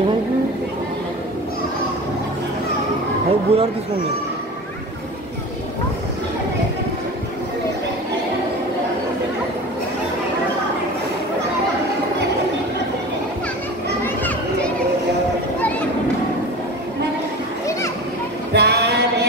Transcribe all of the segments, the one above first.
ఏమంటున్నావు? అది బూలాడు తీసుకోండి. రాధే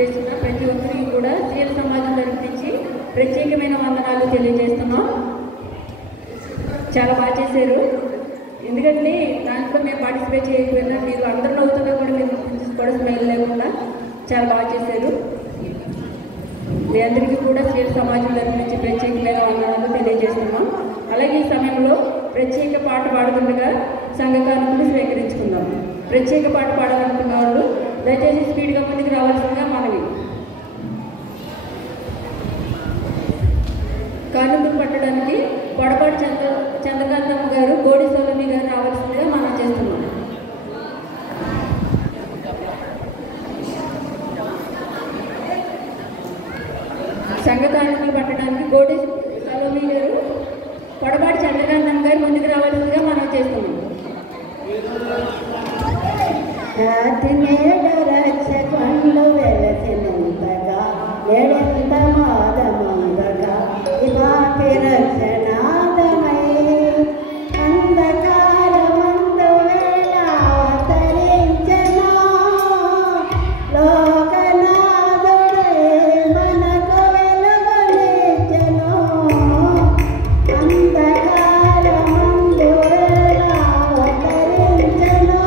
చేస్తున్న ప్రతి ఒక్కరికి కూడా సీఎల్ సమాజం తరఫు నుంచి ప్రత్యేకమైన వందనాలు తెలియజేస్తున్నాం. చాలా బాగా చేశారు. ఎందుకంటే దాంట్లో మేము పార్టిసిపేట్ చేయకపోయినా మీరు అందరూ నవ్వుతున్నా కూడా మీరు కూడా స్మైల్ లేకుండా చాలా బాగా చేశారు. మీ అందరికీ కూడా సీఎల్ సమాజం తరఫు నుంచి ప్రత్యేకమైన వందనాలు తెలియజేస్తున్నాం. అలాగే ఈ సమయంలో ప్రత్యేక పాట పాడుతుండగా సంఘ కానుకలు స్వీకరించుకుందాం. ప్రత్యేక పాట పాడాలనుకున్న వాళ్ళు దయచేసి స్పీడ్గా ముందుకు రావాల్సిందిగా మనవి. కానుకలు పట్టడానికి పొడపాటి చంద్రకాంతమ్మ గారు, కోడి సోలమి గారు రావాల్సిందిగా మనం చేస్తున్నాం. సంఘ కానుకలు పట్టడానికి కోడి సోలమి గారు, పొడపాటి చంద్రకాంతమ్మ గారు ముందుకు రావాల్సిందిగా మనం చేస్తున్నాం. రక్షకుండు వెలసినంతగా ఎడంత మాదమందగా ఇవాటి రక్షణాదమై అంధకారమందు వేళ అవతరించెను లోకనాథుడే మనకు వెలుగునిచ్చెను అంధకారమందు వేళ అవతరించెను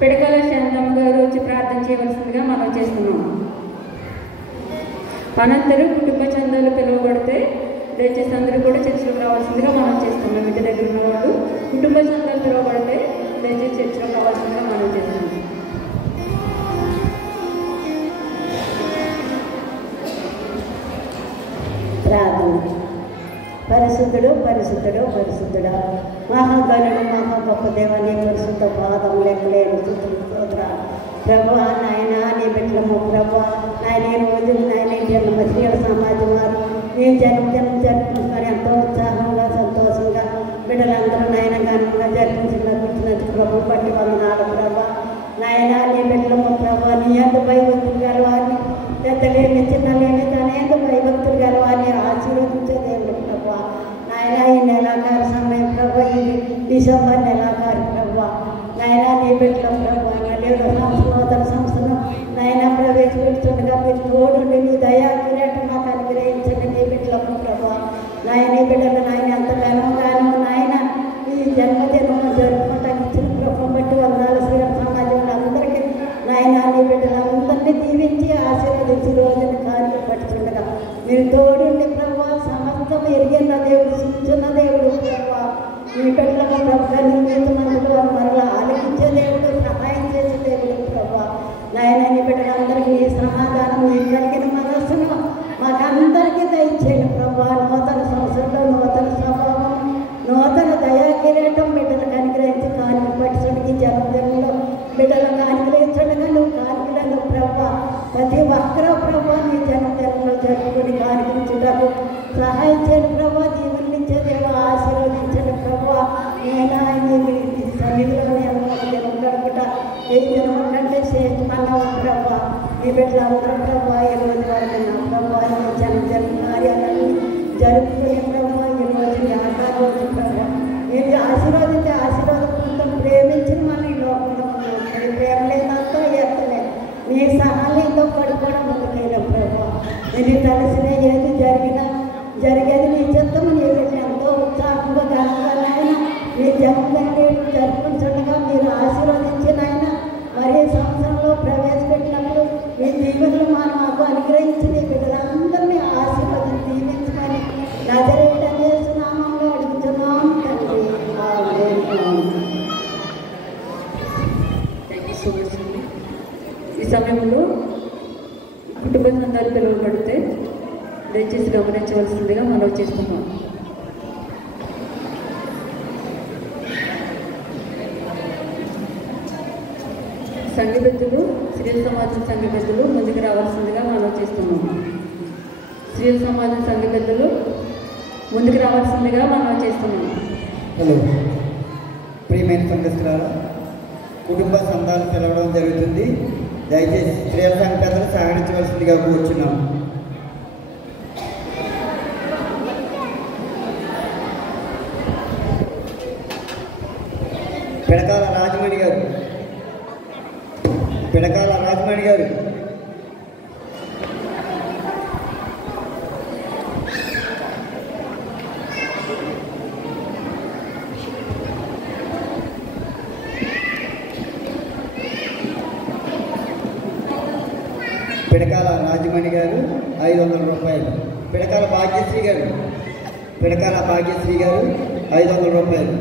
పిడకల శాంతమ్మ గారు వచ్చి ప్రార్థన చేయవలసిందిగా మనం చేస్తున్నాం. అనంతరం కుటుంబ చందాలు పిలువబడితే దయచేసి అందరూ కూడా చర్చలకు రావాల్సిందిగా మనం చేస్తున్నాం. ఇంటి దగ్గర ఉన్న వాళ్ళు కుటుంబ చందాలు పిలువబడితే దయచేసి చర్చలకు రావాల్సిందిగా మనం చేస్తున్నాం. ప్రార్థన. పరిశుద్ధుడు పరిశుద్ధుడు పరిశుద్ధుడా, మహాగణుడు మహా గొప్ప దేవాన్ని పరిశుద్ధ పాదం లెక్కలేని స్తుతులు స్తోత్రాలు ప్రభా. నాయన నీ బిడ్డలము ప్రభా, నాయన ఈ రోజు నాయన ఇంటి మసీడ సమాజం వారు నేను జన్మదినం జరుపుకుంటున్నారు ఎంతో ఉత్సాహంగా సంతోషంగా బిడ్డలందరూ నాయన ఘనంగా జరిపించినందుకు ప్రభు బట్టి వందనాలు ప్రభా. నాయన నీ బిడ్డలము ప్రభా, నీ ఎంత భయభక్తులు గల వారిని పెద్దలేని చిన్నలేని తనేంత భయభక్తులు గల వారిని ఆశీర్వదించే దేవుడు ప్రభా. నాయన ఈ నెలాఖరు సమయం ప్రభా, ఇది డిసెంబర్ నెలాఖరు ప్రభా. నాయన నీ బిడ్డల ప్రభా, లేదా నూతన సంస్థను నాయన ప్రవేశపెడుతుండగా మీరు తోడుండి నీ దయా కిరీటం మాకు అనుగ్రహించండి. నీ బిడ్డలకు ప్రభా, నాయన నీ బిడ్డలు నాయన ఎంత ఘనంగానో నాయన ఈ జన్మదినం జరుపుకుంటానికి ఇచ్చిన కృపను బట్టి వందనాలు. శ్రీరామ సమాజంలో అందరికీ నాయన నీ బిడ్డలందరినీ దీవించి ఆశీర్వదించి రోజుని కార్యం పట్టుతుండగా మీరు తోడుండి ప్రభా. సమస్తం ఎరిగిన దేవుడు, చూస్తున్న దేవుడు ప్రభా. మీ బిడ్డలకు ప్రభా నిర్మితమందుకు వారు మరలా ఆలకించే దేవుడు, సహాయం చేసే దేవుడు ప్రభా. నాయన నీ బిడ్డలందరికీ నీ సమాధానం, నీ కలిగిన మనస్సును మాకందరికీ దయచేయండి ప్రభా. నూతన సంవత్సరంలో నూతన స్వభావం, నూతన దయా కిరీటం బిడ్డలకు అనుగ్రహించి కార్యం పట్టుడికి జన్మదినంలో బిడ్డలకు అనుగ్రహించడగా నువ్వు కార్యలను ప్రభా ప్రతి ఒక్కరూ ప్రభా నీ జన్మదినంలో జరుపుకొని కార్యించుటకు సహాయం చేయండి ప్రభా. దీవునిచ్చే దేవ ఆశీర్వదించండి ప్రభా. నేను సన్నిధిలోనే దినం గడుపుట ఏ దినం కంటే శ్రేష్టమన్నావు ప్రభా. నీ బిడ్డలందరూ ప్రభా ఈ రోజు వరకు నా ప్రభా నీ జన్మదిన కార్యాలన్నీ జరుపుకునే ప్రభా ఈ రోజు యాత్ర రోజు ప్రభా మీరు ఆశీర్వాదించే ఆశీర్వాదం ప్రేమించిన మన ఈ లోకంలో ప్రేమ లేదంతా ఎత్తలే నీ సహాయంతో పడుకోవడం ముందుకైనా ప్రభా. నేను కలిసిన ఏది జరిగేది నీ చిత్తము. నీ బిడ్డ ఎంతో ఉత్సాహంగా ఘనంగా నాయన నీ జన్మదినం జరుపుకుంటుండగా మీరు ఆశీర్వదించిన ఆయన మరి సంవత్సరంలో ప్రవేశపెట్టినప్పుడు మీ దీవెనలు మాకు అనుగ్రహించి నీ బిడ్డలందరినీ ఆశీర్వదించి దీవించమని నజరేయుడైన యేసు నామములో అడుగుతున్నాం తండ్రి. ఆమేన్. ఈ సమయంలో కుటుంబ సంఘాలు పిలువబడితే దయచేసి గమనించవలసిందిగా మనం చేస్తున్నాం. సంఘ పెద్దలు, స్త్రీల సమాజం సంఘ పెద్దలు ముందుకు రావాల్సిందిగా మనం చేస్తున్నాం. స్త్రీల సమాజం సంఘ పెద్దలు ముందుకు రావాల్సిందిగా మనం చేస్తున్నాం. హలో ప్రియమైన సంఘస్థులారా, కుటుంబ సంఘాలు పిలవడం జరుగుతుంది. దయచేసి స్త్రీల సంఘ పెద్దలు సహకరించవలసిందిగా కూర్చున్నాం. పిడకాల రాజమణి గారు, పిడకాల రాజమణి గారు, పిడకాల రాజమణి గారు 500 రూపాయలు. పిడకాల భాగ్యశ్రీ గారు, పిడకాల భాగ్యశ్రీ గారు 500 రూపాయలు.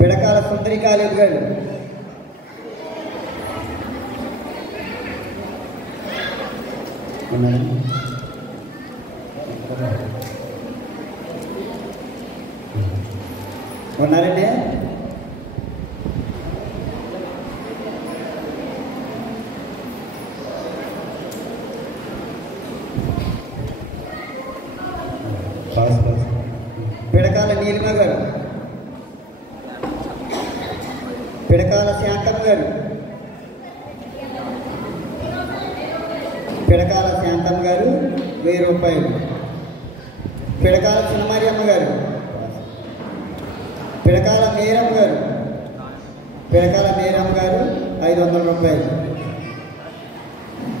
పిడకాల సుందరి కాలేజ్ గారు, ఉన్నారండి. పిడకాల నీలిమ గారు, పిడకాల శాంతమ్మ గారు, పిడకాల శాంతమ్మ గారు 1000 రూపాయలు. పిడకాల చిన్నమారియమ్మ గారు, పిడకాల మేరమ్మ గారు, పిడకాల మేరమ్మ గారు 500 రూపాయలు.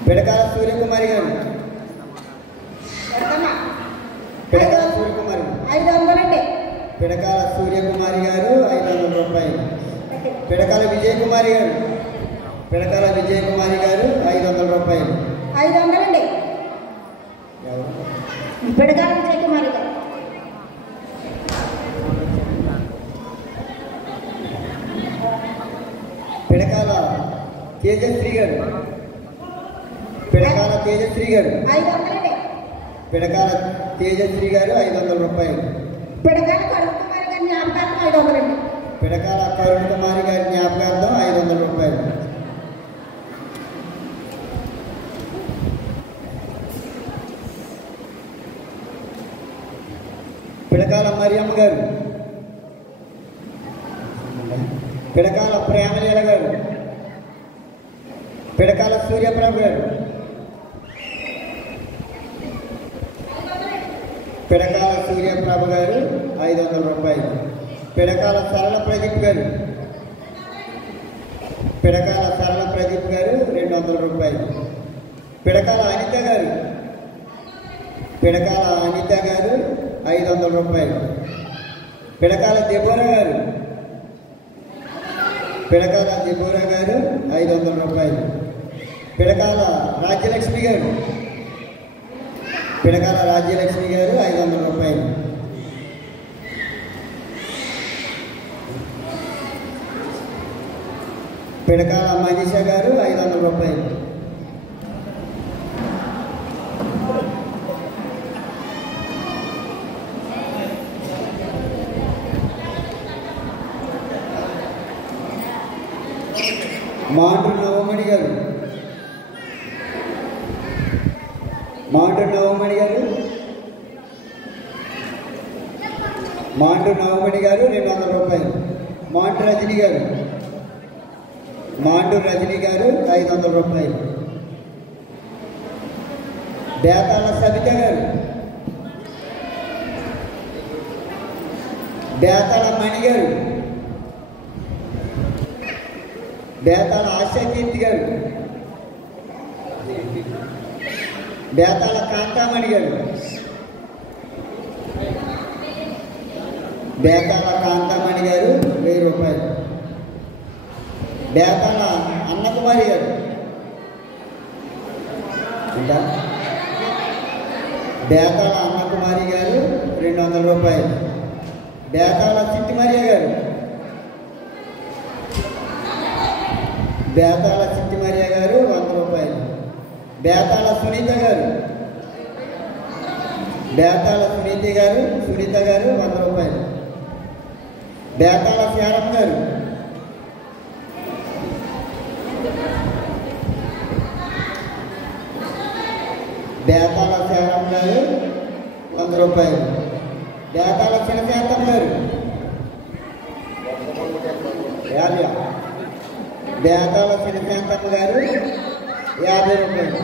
పిడకాల సూర్యకుమారి గారు, పిడకాల సూర్యకుమారి 500 అండి. పిడకాల సూర్యకుమారి గారు 500 రూపాయలు. పిడకాల విజయకుమారి గారు, పిడకాల విజయకుమారి గారు 500 రూపాయలు. 500 అండి. పిడకాల విజయకుమారి గారు. పిడకాల తేజశ్రీ గారు, పిడకాల తేజశ్రీ గారు 500 అండి. పిడకాల తేజశ్రీ గారు 500 రూపాయలు. పిడకాల కరుణ కుమారి గారి జ్ఞాపకార్థం 500 అండి. పిడకాల కరుణ కుమారి గారి జ్ఞాపకార్థం 500 రూపాయలు. పిడకాల మరియమ్మ గారు, పిడకాల ప్రేమలీల గారు, పిడకాల సూర్యప్రభు గారు, పిడకాల సూర్యప్రభ గారు 500 రూపాయలు. పిడకాల సరళ ప్రదీప్ గారు, పిడకాల సరళ ప్రదీప్ గారు 200 రూపాయలు. పిడకాల అనిత గారు, పిడకాల అనిత గారు 500 రూపాయలు. పిడకాల దెబోరా గారు, పిడకాల దెబోరా గారు 500 రూపాయలు. పిడకాల రాజ్యలక్ష్మి గారు, పిడకాల రాజ్యలక్ష్మి గారు 500 రూపాయలు. పిడకాల మనీష గారు 500 రూపాయలు. మాండ్రు నవమణి గారు, మాండ్రు నవమణి గారు, మాండ్రు నవమణి గారు 200 రూపాయలు. మాండ్రు రజని గారు, మాండ్రు రజని గారు 500 రూపాయలు. బేతాల సవిత గారు, బేతాల మణి గారు, బేతాల ఆశాకీర్తి గారు, బేతాల కాంతామణి గారు, బేతాల కాంతామణి గారు 1000 రూపాయలు. బేతాల అన్నకుమారి గారు, బేతాల అన్నకుమారి గారు 200 రూపాయలు. బేతాల చిట్టి మరియ గారు, బేతాల చిట్టి మరియ గారు 100 రూపాయలు. బేతాల సునీత గారు, బేతాల సునీత గారు 100 రూపాయలు. బేతాల శారమ్మ గారు, బేతాల శారమ్మ గారు 100 రూపాయలు. బేతాల చిన్నశాంతమ్మ గారు, బేతాల చిన్నశాంతమ్మ గారు 50 రూపాయలు.